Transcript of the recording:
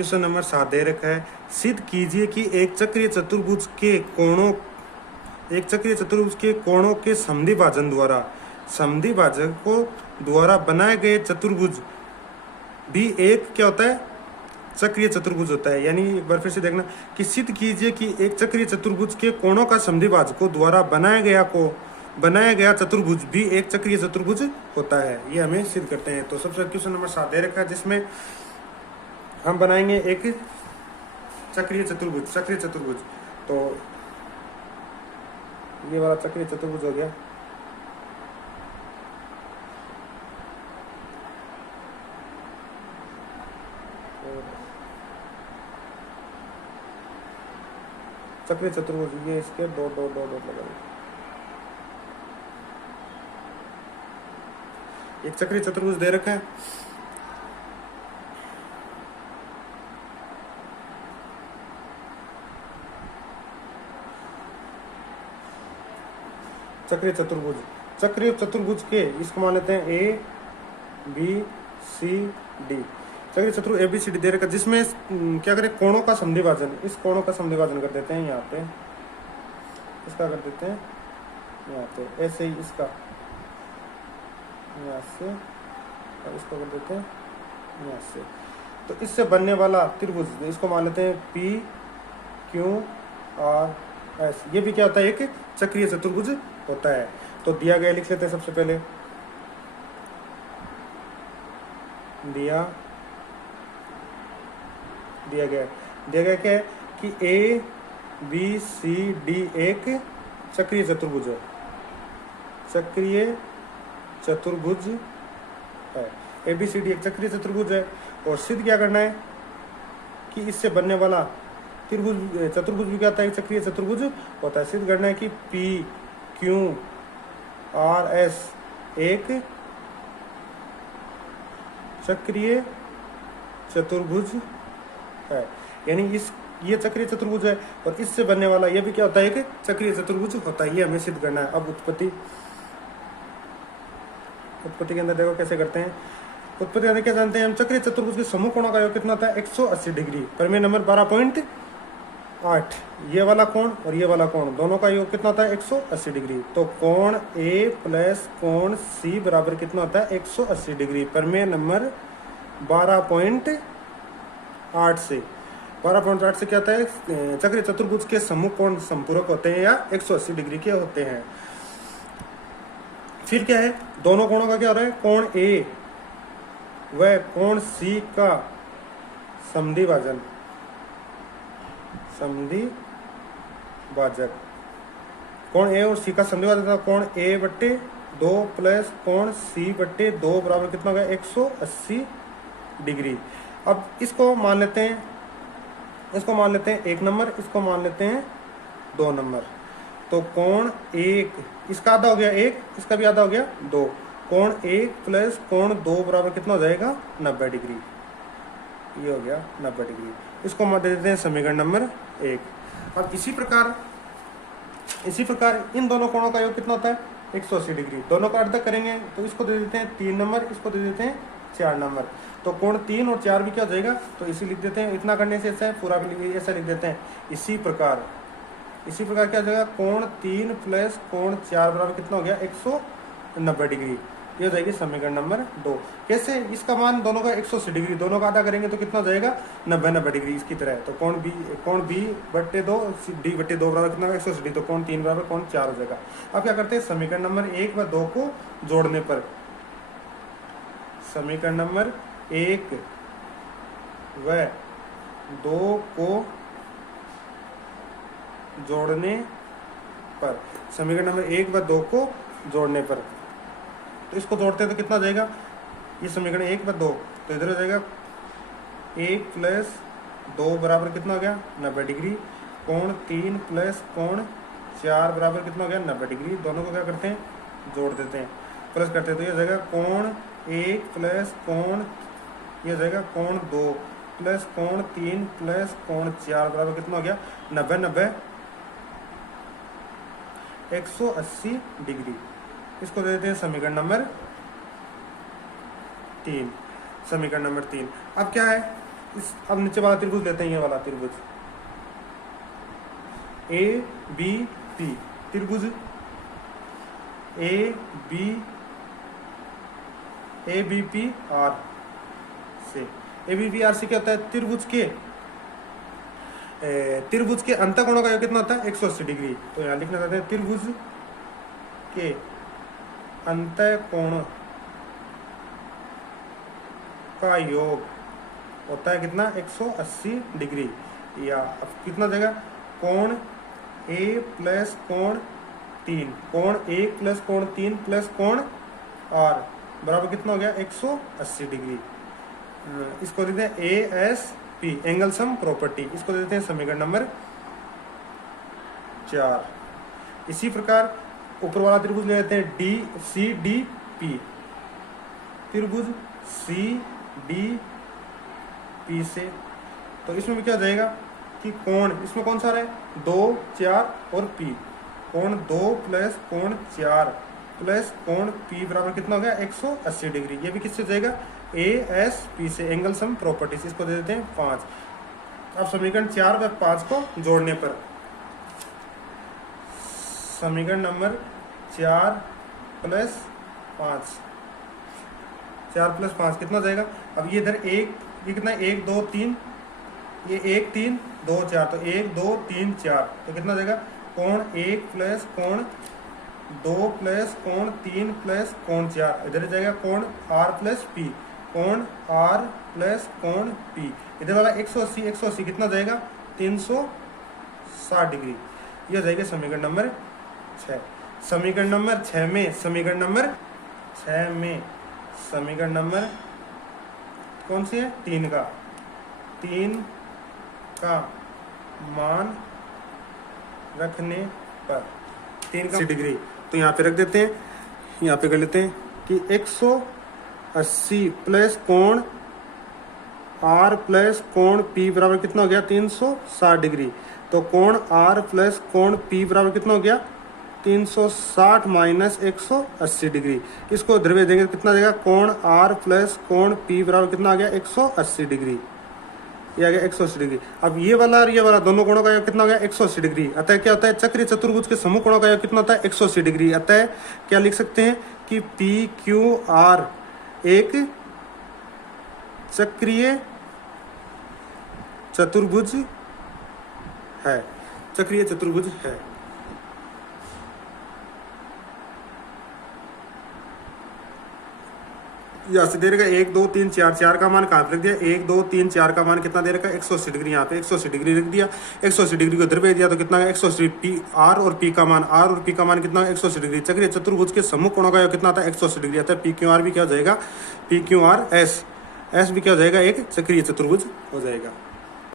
Question number 7 दे रखा है, सिद्ध कीजिए कि एक चक्रीय चतुर्भुज के कोणों के समद्विभाजन द्वारा समद्विभाजकों द्वारा बनाए गए चतुर्भुज भी एक क्या होता है, चक्रीय चतुर्भुज होता है। यानी एक बार फिर से देखना कि सिद्ध कीजिए कि एक चक्रीय चतुर्भुज के कोणों का समद्विभाजकों द्वारा बनाया गया चतुर्भुज भी एक चक्रीय चतुर्भुज होता है। ये हमें सिद्ध करते हैं। तो सबसे क्वेश्चन नंबर 7 दे रखा है जिसमें हम बनाएंगे एक चक्रीय चतुर्भुज। तो ये वाला चक्रीय चतुर्भुज हो गया। चक्रीय चतुर्भुज ये इसके डॉट लगा, एक चक्रीय चतुर्भुज दे रखा है। चक्रीय चतुर्भुज के इसको मान लेते हैं ए बी सी डी। चक्रीय चतुर्भुज ए बी सी डी दे रखा है जिसमें क्या करें, कोणों का समद्विभाजन, इस कोणों का समद्विभाजन कर देते हैं यहाँ पे, इसका कर देते हैं यहाँ पे, ऐसे ही इसका यहाँ से और इसको कर देते हैं यहाँ से। तो इससे बनने वाला त्रिभुज इसको मान लेते हैं पी क्यू आर एस। ये भी क्या होता है, एक चक्रीय चतुर्भुज होता है। तो दिया गया लिख लेते हैं सबसे पहले, दिया गया क्या है कि ए बी सी डी एक चक्रीय चतुर्भुज है, ए बी सी डी एक चक्रीय चतुर्भुज है। और सिद्ध क्या करना है कि इससे बनने वाला चतुर्भुज भी क्या होता है, एक चक्रीय चतुर्भुज होता है। सिद्ध करना है कि पी क्यू आर एस एक चक्रीय चतुर्भुज है। यानी ये चक्रीय चतुर्भुज है और इससे बनने वाला ये भी क्या होता है, एक चक्रीय चतुर्भुज होता है। ये हमें सिद्ध करना है। अब उत्पत्ति के अंदर देखो कैसे करते हैं। उत्पत्ति के अंदर क्या जानते हैं हम, चक्रीय चतुर्भुज के समूह कोणों का योग कितना होता है, 180 डिग्री। प्रमेय नंबर 12.8। ये वाला कोण और ये वाला कोण दोनों का योग कितना होता है, 180 डिग्री। तो कोण ए प्लस कोण सी बराबर कितना होता है, 180 डिग्री। प्रमेय नंबर 12.8 से 12.8 से क्या होता है, चक्रीय चतुर्भुज के समूह कोण संपूरक होते हैं या 180 डिग्री के होते हैं। फिर क्या है, दोनों कोणों का क्या हो रहा है, कोण ए व कोण सी का समद्विभाजक कोण ए और सी का समद्विभाजक था कोण ए बट्टे 2 प्लस कोण सी बट्टे 2 बराबर कितना होगा, 180 डिग्री। अब इसको मान लेते हैं 1 नंबर, इसको मान लेते हैं 2 नंबर। तो कोण 1 इसका आधा हो गया 1, इसका भी आधा हो गया 2। कोण 1 प्लस कोण 2 बराबर कितना हो जाएगा, 90 डिग्री। ये हो गया 90 डिग्री। इसको हम दे देते हैं समीकरण नंबर 1। अब इसी प्रकार इन दोनों कोणों का योग कितना होता है, 180 डिग्री। दोनों का अर्धक करेंगे तो इसको दे देते हैं 3 नंबर, इसको दे देते हैं 4 नंबर। तो कोण 3 और 4 भी क्या हो जाएगा, तो इसी लिख देते हैं। इतना करने से ऐसा है, पूरा भी ऐसा लिख देते हैं। इसी प्रकार क्या हो जाएगा, कोण 3 प्लस कोण 4 बराबर कितना हो गया, 190 डिग्री। ये हो जाएगी समीकरण नंबर 2। कैसे, इसका मान दोनों का 180 डिग्री, दोनों का आधा करेंगे तो कितना हो जाएगा, 90 डिग्री इसकी तरह। तो कोण बी बट्टे 2 डी बट्टे 2 बराबर कितना होगा, 180 डिग्री। तो कोण 3 बराबर कोण 4 हो जाएगा। अब क्या करते हैं, समीकरण नंबर 1 व 2 को जोड़ने पर, समीकरण नंबर 1 व 2 को जोड़ने पर, समीकरण नंबर 1 व 2 को जोड़ने पर, तो इसको जोड़ते हैं तो कितना हो जाएगा, ये समीकरण 1 व 2, तो इधर हो जाएगा 1 प्लस 2 बराबर कितना हो गया, 90 डिग्री। कोण 3 प्लस कोण 4 बराबर कितना हो गया, 90 डिग्री। दोनों को क्या करते हैं, जोड़ देते हैं, प्लस करते हैं। तो ये हो जाएगा कोण 1 प्लस कोण, ये हो जाएगा कोण 2 प्लस कोण 3 प्लस कोण 4 बराबर कितना हो गया, 90 180 डिग्री। इसको दे देते हैं समीकरण नंबर 3। अब क्या है, इस अब नीचे वाला त्रिभुज लेते हैं, ये वाला त्रिभुज ए बी पी, त्रिभुज ए बी पी आर से, ए बी पी आर से क्या होता है, त्रिभुज के अंतःकोणों का योग कितना होता है 180 डिग्री। तो यहाँ लिखना चाहते हैं त्रिभुज के अंतःकोण का योग होता है कितना 180 डिग्री, या अब कितना देगा, कोण ए प्लस कोण 3, कोण 1 प्लस कोण 3 प्लस कोण आर बराबर कितना हो गया 180 डिग्री। इसको देते हैं A S P, angle sum property, इसको देते हैं समीकरण नंबर 4। इसी प्रकार ऊपर वाला त्रिभुज ले लेते हैं डी सी डी पी, त्रिभुज सी डी पी से, तो इसमें भी क्या हो जाएगा कि कोण, इसमें कौन सा है 2 4 और पी, कोण 2 प्लस कोण 4 प्लस कोण पी बराबर कितना हो गया 180 डिग्री। ये भी किससे जाएगा ए एस पी से, एंगल सम प्रॉपर्टीज, इसको दे देते हैं 5। अब समीकरण 4 व 5 को जोड़ने पर समीकरण नंबर 4 प्लस 5, 4 प्लस 5 कितना जाएगा, अब ये इधर एक, ये कितना 1 2 3, ये 1 3 2 4, तो 1 2 3 4, तो कितना जाएगा कोण 1 प्लस कोण 2 प्लस कोण 3 प्लस कोण 4, इधर जाएगा कोण आर प्लस पी, कोण आर प्लस कोण पी, इधर वाला 180 180 कितना जाएगा 360 डिग्री। ये हो जाएगा समीकरण नंबर 6। समीकरण नंबर 6 में समीकरण नंबर कौन सी है 3 का मान रखने पर 3 का डिग्री, तो यहाँ पे रख देते हैं, यहाँ पे कर लेते हैं कि 180 प्लस कोण आर प्लस कोण पी बराबर कितना हो गया 360 डिग्री। तो कोण आर प्लस कोण पी बराबर कितना हो गया 360 माइनस 180 डिग्री। इसको ध्रुवीय देंगे कितना देगा, कोण आर प्लस कोण पी बराबर कितना आ गया 180 डिग्री, ये आ गया 180 डिग्री। अब ये वाला और ये वाला दोनों कोणों का योग कितना हो गया 180 डिग्री। अतः क्या होता है, चक्रीय चतुर्भुज के समूह कोणों का योग कितना होता है 180 डिग्री। अतः क्या लिख सकते हैं कि पी क्यू आर एक चक्रीय चतुर्भुज है, चक्रीय चतुर्भुज है। यहाँ से दे रखा 1 2 3 4, 4 का मान कहाँ पे रख दिया, 1 2 3 4 का मान कितना दे रखा 180 डिग्री, यहाँ पे 180 डिग्री रख दिया। 180 डिग्री को ध्रुवीय दिया तो कितना 180, पी आर और पी का मान, आर और पी का मान कितना 180 डिग्री। चक्रीय चतुर्भुज के समूह कोणों का योग कितना था 180 डिग्री। अतः पी क्यू आर भी क्या हो जाएगा, P Q R S, S भी क्या हो जाएगा एक चक्रीय चतुर्भुज हो जाएगा।